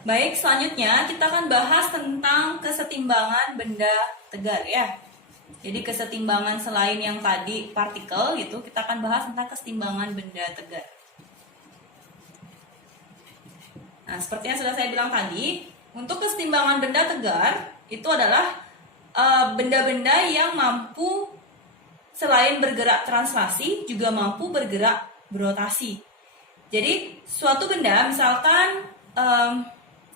Baik, selanjutnya kita akan bahas tentang kesetimbangan benda tegar ya. Jadi kesetimbangan selain yang tadi partikel gitu, kita akan bahas tentang kesetimbangan benda tegar. Nah, seperti yang sudah saya bilang tadi, untuk kesetimbangan benda tegar itu adalah benda-benda yang mampu selain bergerak translasi juga mampu bergerak berotasi. Jadi suatu benda misalkan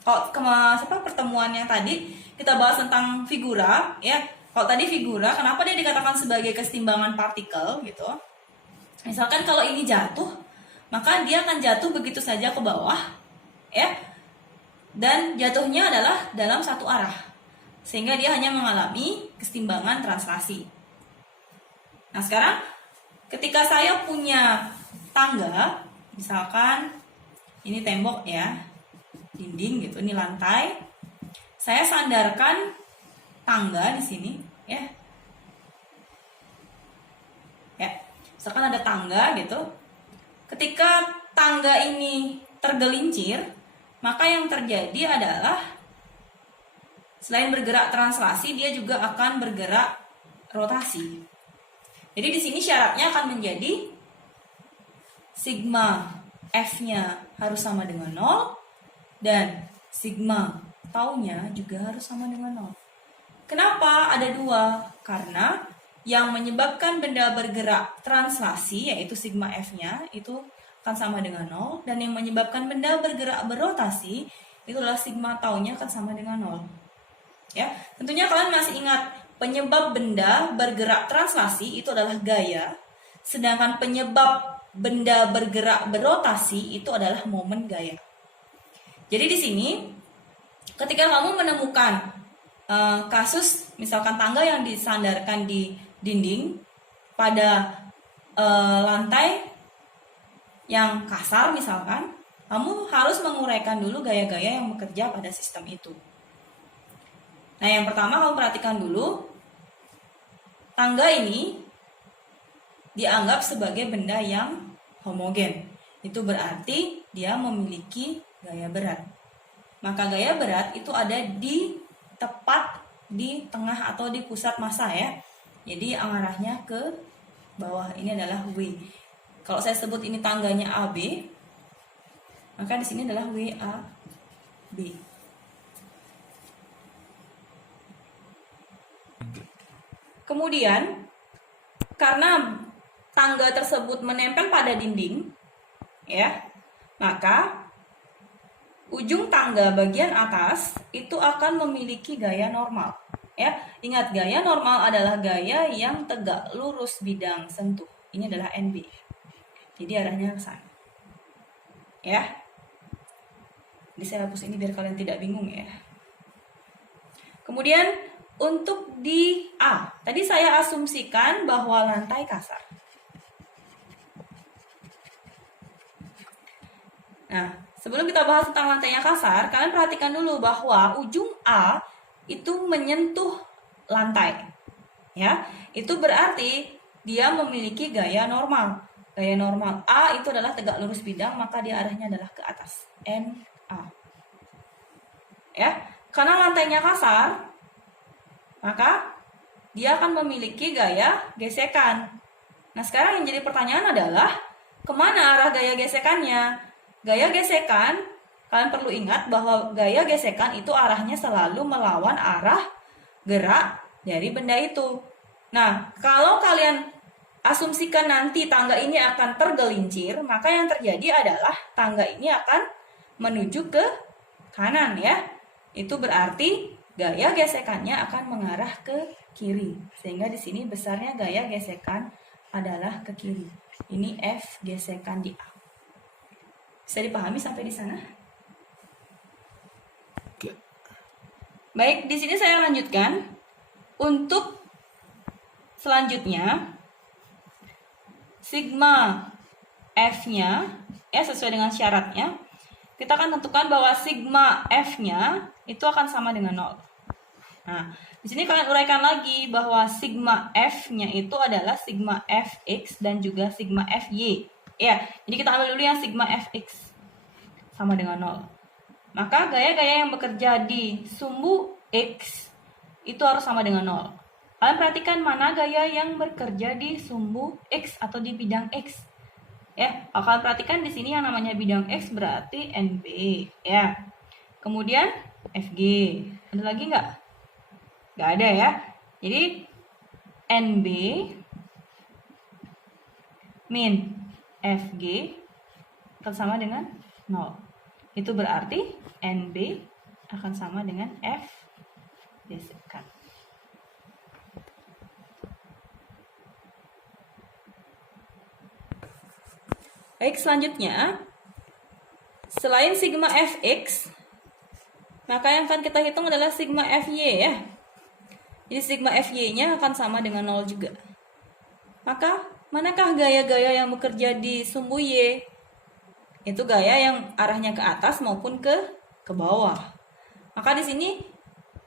kalau pertemuan yang tadi kita bahas tentang figura ya. Kalau tadi figura, kenapa dia dikatakan sebagai kesetimbangan partikel gitu? Misalkan kalau ini jatuh, maka dia akan jatuh begitu saja ke bawah ya. Dan jatuhnya adalah dalam satu arah. Sehingga dia hanya mengalami kesetimbangan translasi. Nah, sekarang ketika saya punya tangga, misalkan ini tembok ya, dinding gitu, ini lantai. Saya sandarkan tangga di sini ya. Ya, misalkan ada tangga gitu. Ketika tangga ini tergelincir, maka yang terjadi adalah selain bergerak translasi, dia juga akan bergerak rotasi. Jadi di sini syaratnya akan menjadi sigma F-nya harus sama dengan 0 dan sigma tau-nya juga harus sama dengan 0. Kenapa ada 2? Karena yang menyebabkan benda bergerak translasi yaitu sigma F-nya itu akan sama dengan 0 dan yang menyebabkan benda bergerak berotasi itu adalah sigma tau-nya akan sama dengan 0. Ya, tentunya kalian masih ingat penyebab benda bergerak translasi itu adalah gaya, sedangkan penyebab benda bergerak berotasi itu adalah momen gaya. Jadi di sini ketika kamu menemukan kasus misalkan tangga yang disandarkan di dinding pada lantai yang kasar misalkan, kamu harus menguraikan dulu gaya-gaya yang bekerja pada sistem itu. Nah, yang pertama kamu perhatikan dulu, tangga ini dianggap sebagai benda yang homogen. Itu berarti dia memiliki gaya berat. Maka gaya berat itu ada di tepat di tengah atau di pusat massa ya. Jadi arahnya ke bawah, ini adalah W. Kalau saya sebut ini tangganya AB, maka di sini adalah WAB. Kemudian karena tangga tersebut menempel pada dinding ya, maka ujung tangga bagian atas itu akan memiliki gaya normal ya. Ingat, gaya normal adalah gaya yang tegak lurus bidang sentuh. Ini adalah NB. Jadi arahnya ke sana. Ya. Jadi saya hapus ini biar kalian tidak bingung ya. Kemudian untuk di A, tadi saya asumsikan bahwa lantai kasar. Nah, sebelum kita bahas tentang lantainya kasar, kalian perhatikan dulu bahwa ujung A itu menyentuh lantai. Ya, itu berarti dia memiliki gaya normal. Gaya normal A itu adalah tegak lurus bidang, maka dia arahnya adalah ke atas. NA. Ya, karena lantainya kasar, maka dia akan memiliki gaya gesekan. Nah, sekarang yang jadi pertanyaan adalah kemana arah gaya gesekannya? Gaya gesekan, kalian perlu ingat bahwa gaya gesekan itu arahnya selalu melawan arah gerak dari benda itu. Nah, kalau kalian asumsikan nanti tangga ini akan tergelincir, maka yang terjadi adalah tangga ini akan menuju ke kanan ya. Itu berarti gaya gesekannya akan mengarah ke kiri. Sehingga di sini besarnya gaya gesekan adalah ke kiri. Ini F gesekan di A. Bisa dipahami sampai di sana? Baik, di sini saya lanjutkan. Untuk selanjutnya, sigma F-nya ya sesuai dengan syaratnya, kita akan tentukan bahwa sigma F-nya itu akan sama dengan 0. Nah, di sini kalian uraikan lagi bahwa sigma F-nya itu adalah sigma Fx dan juga sigma Fy. Ya, jadi kita ambil dulu yang sigma Fx sama dengan 0. Maka gaya-gaya yang bekerja di sumbu X itu harus sama dengan 0. Kalian perhatikan mana gaya yang bekerja di sumbu X atau di bidang X. Ya, kalian perhatikan di sini yang namanya bidang X berarti NB, ya. Kemudian FG. Ada lagi nggak? Nggak ada ya. Jadi NB min FG akan sama dengan 0. Itu berarti NB akan sama dengan F desekan. Baik, selanjutnya, selain sigma Fx, maka yang akan kita hitung adalah sigma Fy, ya. Jadi sigma Fy-nya akan sama dengan 0 juga. Maka, manakah gaya-gaya yang bekerja di sumbu Y? Itu gaya yang arahnya ke atas maupun ke bawah. Maka di sini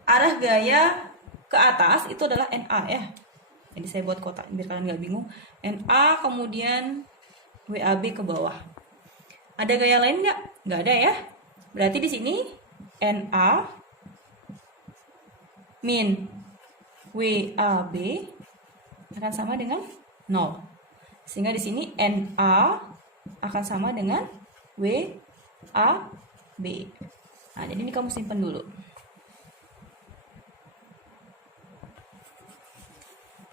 arah gaya ke atas itu adalah NA, ya. Jadi saya buat kotak biar kalian nggak bingung. NA kemudian WAB ke bawah. Ada gaya lain nggak? Nggak ada, ya. Berarti di sini NA min WAB akan sama dengan 0. Sehingga di sini NA akan sama dengan WAB. Nah, jadi ini kamu simpan dulu.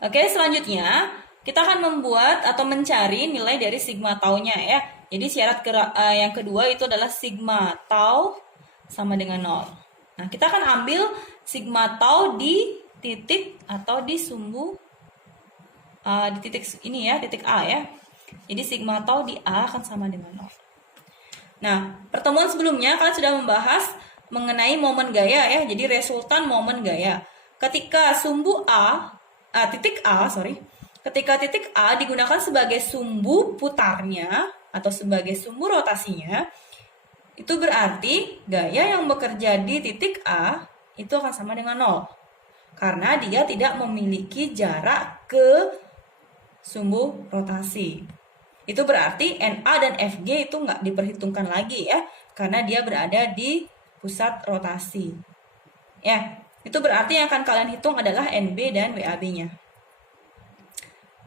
Oke, selanjutnya kita akan membuat atau mencari nilai dari sigma tau-nya, ya. Jadi syarat yang kedua itu adalah sigma tau sama dengan 0. Nah, kita akan ambil sigma tau di titik atau di sumbu di titik ini, ya, titik A, ya. Jadi sigma tau di A akan sama dengan 0. Nah, pertemuan sebelumnya kalian sudah membahas mengenai momen gaya, ya. Jadi resultan momen gaya. Ketika ketika titik A digunakan sebagai sumbu putarnya atau sebagai sumbu rotasinya, itu berarti gaya yang bekerja di titik A itu akan sama dengan 0. Karena dia tidak memiliki jarak ke sumbu rotasi. Itu berarti NA dan FG itu nggak diperhitungkan lagi, ya. Karena dia berada di pusat rotasi. Ya, itu berarti yang akan kalian hitung adalah NB dan WAB-nya.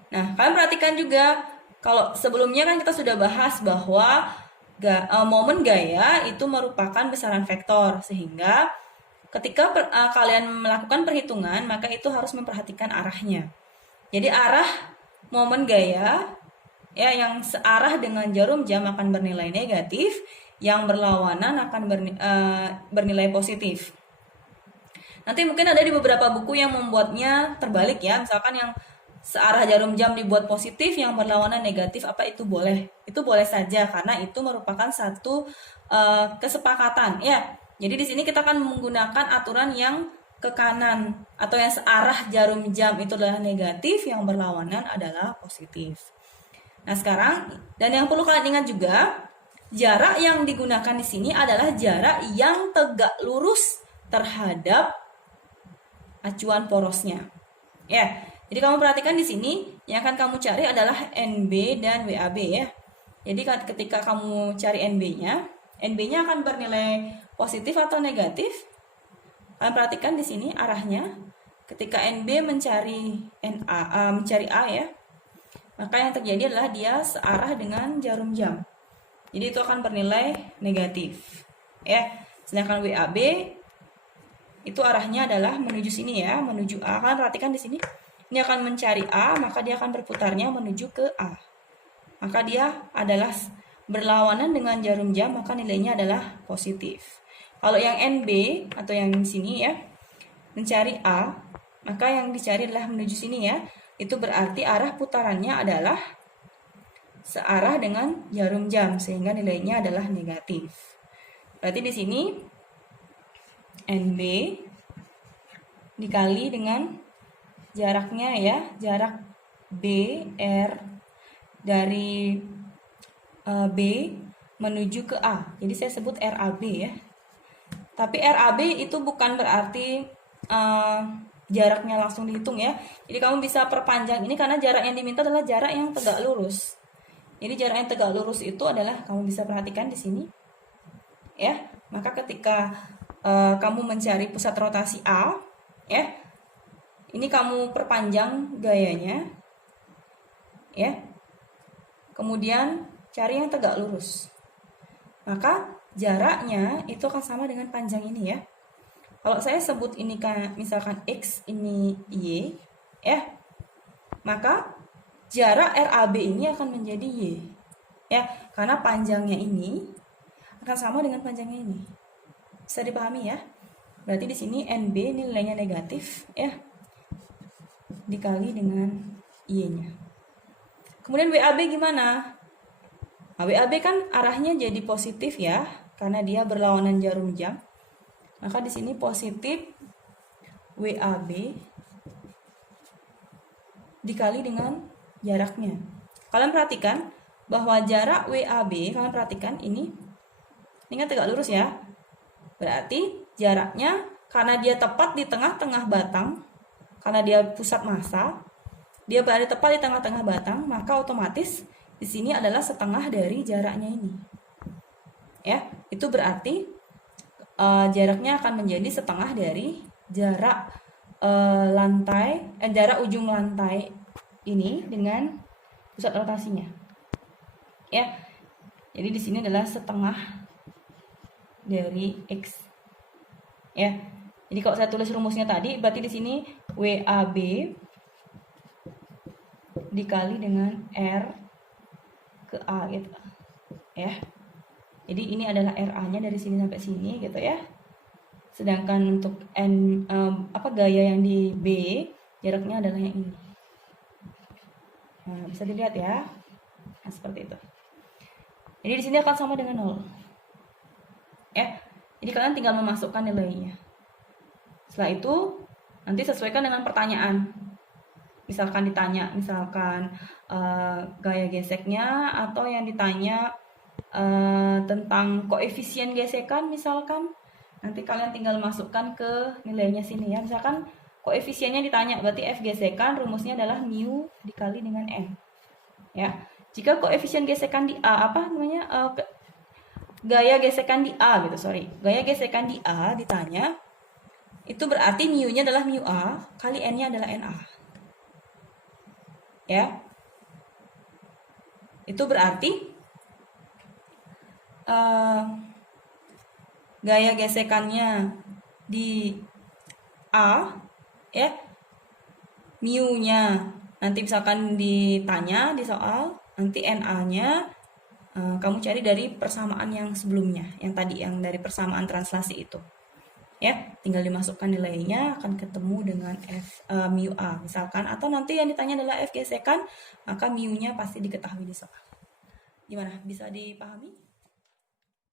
Nah, kalian perhatikan juga, kalau sebelumnya kan kita sudah bahas bahwa momen gaya itu merupakan besaran vektor, sehingga ketika kalian melakukan perhitungan, maka itu harus memperhatikan arahnya. Jadi arah momen gaya, ya, yang searah dengan jarum jam akan bernilai negatif, yang berlawanan akan bernilai positif. Nanti mungkin ada di beberapa buku yang membuatnya terbalik, ya. Misalkan yang searah jarum jam dibuat positif, yang berlawanan negatif, apa itu boleh? Itu boleh saja karena itu merupakan satu kesepakatan, ya. Jadi di sini kita akan menggunakan aturan yang ke kanan atau yang searah jarum jam itu adalah negatif, yang berlawanan adalah positif. Nah, sekarang dan yang perlu kalian ingat juga, jarak yang digunakan di sini adalah jarak yang tegak lurus terhadap acuan porosnya. Ya. Jadi kamu perhatikan di sini yang akan kamu cari adalah NB dan WAB, ya. Jadi ketika kamu cari NB-nya akan bernilai positif atau negatif. Kalian perhatikan di sini arahnya. Ketika NB mencari A, ya, maka yang terjadi adalah dia searah dengan jarum jam. Jadi itu akan bernilai negatif, ya. Sedangkan WAB itu arahnya adalah menuju sini, ya, menuju A. Kalian perhatikan di sini. Ini akan mencari A, maka dia akan berputarnya menuju ke A. Maka dia adalah berlawanan dengan jarum jam, maka nilainya adalah positif. Kalau yang NB atau yang di sini, ya, mencari A, maka yang dicari adalah menuju sini, ya. Itu berarti arah putarannya adalah searah dengan jarum jam, sehingga nilainya adalah negatif. Berarti di sini NB dikali dengan jaraknya, ya, jarak BR dari B menuju ke A. Jadi saya sebut RAB, ya. Tapi RAB itu bukan berarti jaraknya langsung dihitung, ya. Jadi kamu bisa perpanjang ini karena jarak yang diminta adalah jarak yang tegak lurus. Jadi jarak yang tegak lurus itu adalah kamu bisa perhatikan di sini, ya. Maka ketika kamu mencari pusat rotasi A, ya, ini kamu perpanjang gayanya, ya. Kemudian cari yang tegak lurus. Maka jaraknya itu akan sama dengan panjang ini, ya. Kalau saya sebut ini kan misalkan X, ini Y, ya. Maka jarak RAB ini akan menjadi Y. Ya, karena panjangnya ini akan sama dengan panjangnya ini. Bisa dipahami, ya? Berarti di sini NB nilainya negatif, ya. Dikali dengan Y-nya. Kemudian WAB gimana? Nah, WAB kan arahnya jadi positif, ya, karena dia berlawanan jarum jam. Maka di sini positif WAB dikali dengan jaraknya. Kalian perhatikan bahwa jarak WAB, kalian perhatikan ini kan tegak lurus, ya. Berarti jaraknya karena dia tepat di tengah-tengah batang, karena dia pusat massa, dia berada tepat di tengah-tengah batang, maka otomatis di sini adalah setengah dari jaraknya ini. Ya, itu berarti jaraknya akan menjadi setengah dari jarak jarak ujung lantai ini dengan pusat rotasinya. Ya. Jadi di sini adalah setengah dari X. Ya. Jadi kalau saya tulis rumusnya tadi, berarti di sini WAB dikali dengan R ke A gitu. Ya. Jadi ini adalah RA-nya dari sini sampai sini gitu, ya. Sedangkan untuk gaya yang di B, jaraknya adalah yang ini. Nah, bisa dilihat, ya. Nah, seperti itu. Jadi di sini akan sama dengan 0. Ya. Jadi kalian tinggal memasukkan nilainya. Setelah itu nanti sesuaikan dengan pertanyaan. Misalkan ditanya, gaya geseknya, atau yang ditanya tentang koefisien gesekan, misalkan nanti kalian tinggal masukkan ke nilainya sini, ya. Misalkan koefisiennya ditanya, berarti F gesekan rumusnya adalah mu dikali dengan N. Ya. Jika koefisien gesekan di A, gaya gesekan di A gaya gesekan di A ditanya, itu berarti mu-nya adalah mu A kali N-nya adalah NA. Ya. Itu berarti gaya gesekannya di A, ya, mu-nya nanti misalkan ditanya di soal, nanti NA-nya kamu cari dari persamaan yang sebelumnya, yang tadi, yang dari persamaan translasi itu, ya. Tinggal dimasukkan nilainya, akan ketemu dengan mu A misalkan, atau nanti yang ditanya adalah F gesekan, maka mu-nya pasti diketahui di soal. Gimana? Bisa dipahami?